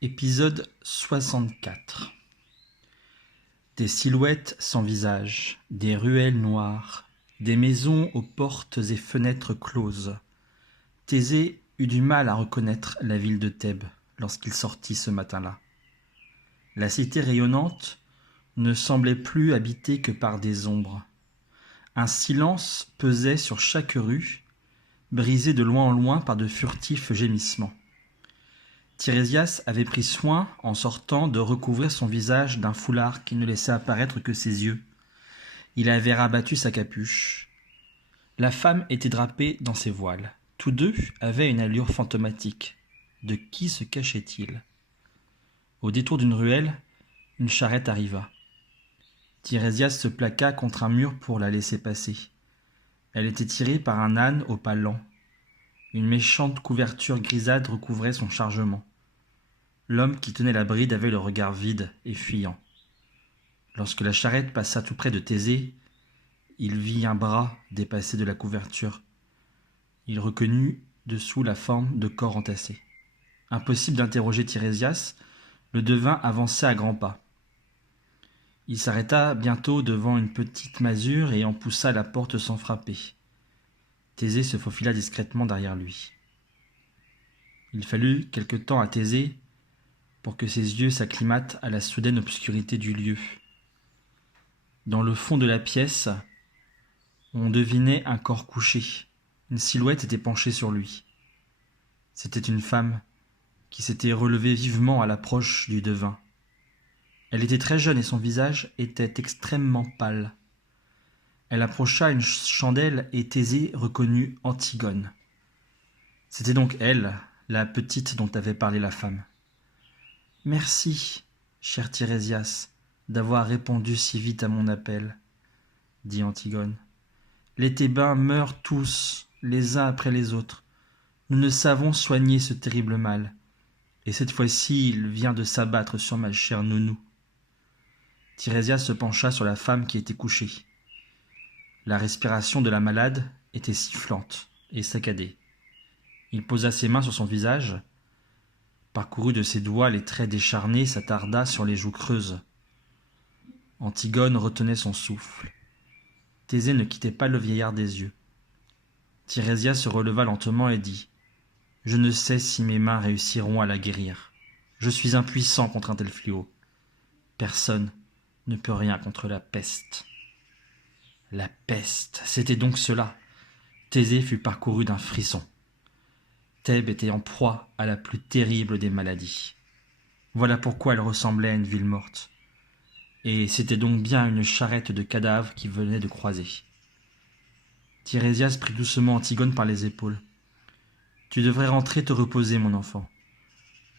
Épisode 64. Des silhouettes sans visage, des ruelles noires, des maisons aux portes et fenêtres closes. Thésée eut du mal à reconnaître la ville de Thèbes lorsqu'il sortit ce matin-là. La cité rayonnante ne semblait plus habitée que par des ombres. Un silence pesait sur chaque rue, brisé de loin en loin par de furtifs gémissements. Tirésias avait pris soin, en sortant, de recouvrir son visage d'un foulard qui ne laissait apparaître que ses yeux. Il avait rabattu sa capuche. La femme était drapée dans ses voiles. Tous deux avaient une allure fantomatique. De qui se cachait-il ? Au détour d'une ruelle, une charrette arriva. Tirésias se plaqua contre un mur pour la laisser passer. Elle était tirée par un âne au pas lent. Une méchante couverture grisâtre recouvrait son chargement. L'homme qui tenait la bride avait le regard vide et fuyant. Lorsque la charrette passa tout près de Thésée, il vit un bras dépasser de la couverture. Il reconnut dessous la forme de corps entassés. Impossible d'interroger Tirésias, le devin avançait à grands pas. Il s'arrêta bientôt devant une petite masure et en poussa la porte sans frapper. Thésée se faufila discrètement derrière lui. Il fallut quelque temps à Thésée pour que ses yeux s'acclimatent à la soudaine obscurité du lieu. Dans le fond de la pièce, on devinait un corps couché. Une silhouette était penchée sur lui. C'était une femme qui s'était relevée vivement à l'approche du devin. Elle était très jeune et son visage était extrêmement pâle. Elle approcha une chandelle et Thésée reconnut Antigone. C'était donc elle, la petite dont avait parlé la femme. « Merci, cher Tirésias, d'avoir répondu si vite à mon appel, » dit Antigone. « Les Thébains meurent tous, les uns après les autres. Nous ne savons soigner ce terrible mal, et cette fois-ci il vient de s'abattre sur ma chère nounou. » Tirésias se pencha sur la femme qui était couchée. La respiration de la malade était sifflante et saccadée. Il posa ses mains sur son visage, parcourut de ses doigts les traits décharnés, s'attarda sur les joues creuses. Antigone retenait son souffle. Thésée ne quittait pas le vieillard des yeux. Tirésias se releva lentement et dit : « Je ne sais si mes mains réussiront à la guérir. Je suis impuissant contre un tel fléau. Personne ne peut rien contre la peste. » La peste, c'était donc cela. Thésée fut parcouru d'un frisson. Thèbes était en proie à la plus terrible des maladies. Voilà pourquoi elle ressemblait à une ville morte. Et c'était donc bien une charrette de cadavres qui venait de croiser. Tirésias prit doucement Antigone par les épaules. « Tu devrais rentrer te reposer, mon enfant.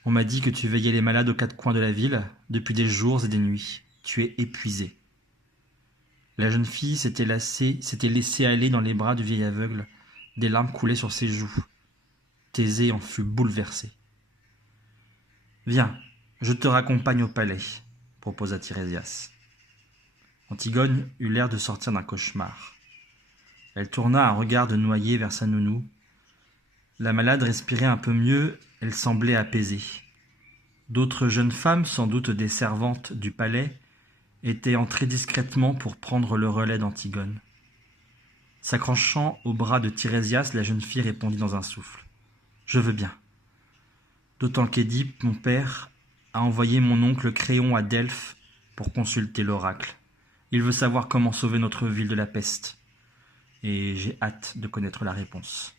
On m'a dit que tu veillais les malades aux quatre coins de la ville depuis des jours et des nuits. Tu es épuisé. » La jeune fille s'était laissée aller dans les bras du vieil aveugle. Des larmes coulaient sur ses joues. Thésée en fut bouleversé. « Viens, je te raccompagne au palais, » proposa Tirésias. Antigone eut l'air de sortir d'un cauchemar. Elle tourna un regard de noyé vers sa nounou. La malade respirait un peu mieux, elle semblait apaisée. D'autres jeunes femmes, sans doute des servantes du palais, étaient entrées discrètement pour prendre le relais d'Antigone. S'accrochant au bras de Tirésias, la jeune fille répondit dans un souffle. « Je veux bien. D'autant qu'Édipe, mon père, a envoyé mon oncle Créon à Delphes pour consulter l'oracle. Il veut savoir comment sauver notre ville de la peste. Et j'ai hâte de connaître la réponse. »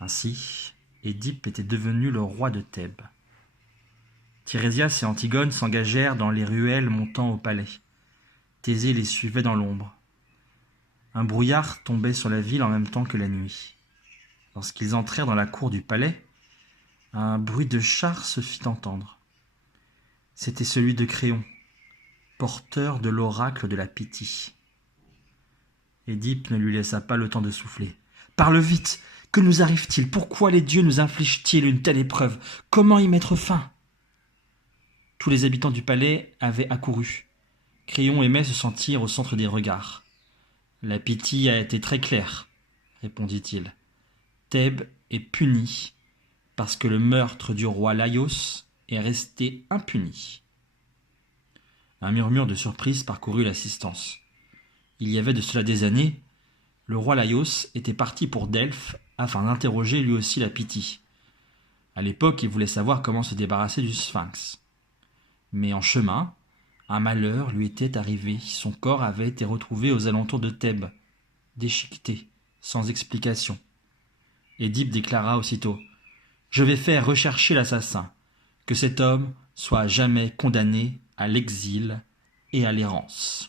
Ainsi, Édipe était devenu le roi de Thèbes. Tirésias et Antigone s'engagèrent dans les ruelles montant au palais. Thésée les suivait dans l'ombre. Un brouillard tombait sur la ville en même temps que la nuit. Lorsqu'ils entrèrent dans la cour du palais, un bruit de char se fit entendre. C'était celui de Créon, porteur de l'oracle de la Pythie. Édipe ne lui laissa pas le temps de souffler. « Parle vite! Que nous arrive-t-il? Pourquoi les dieux nous infligent-ils une telle épreuve? Comment y mettre fin ?» Tous les habitants du palais avaient accouru. Créon aimait se sentir au centre des regards. « La Pythie a été très claire, » répondit-il. « Thèbes est punie parce que le meurtre du roi Laios est resté impuni. Un murmure de surprise parcourut l'assistance. Il y avait de cela des années, le roi Laios était parti pour Delphes afin d'interroger lui aussi la Pythie. À l'époque, il voulait savoir comment se débarrasser du Sphinx. Mais en chemin, un malheur lui était arrivé. Son corps avait été retrouvé aux alentours de Thèbes, déchiqueté, sans explication. Édipe déclara aussitôt « Je vais faire rechercher l'assassin, que cet homme soit à jamais condamné à l'exil et à l'errance. »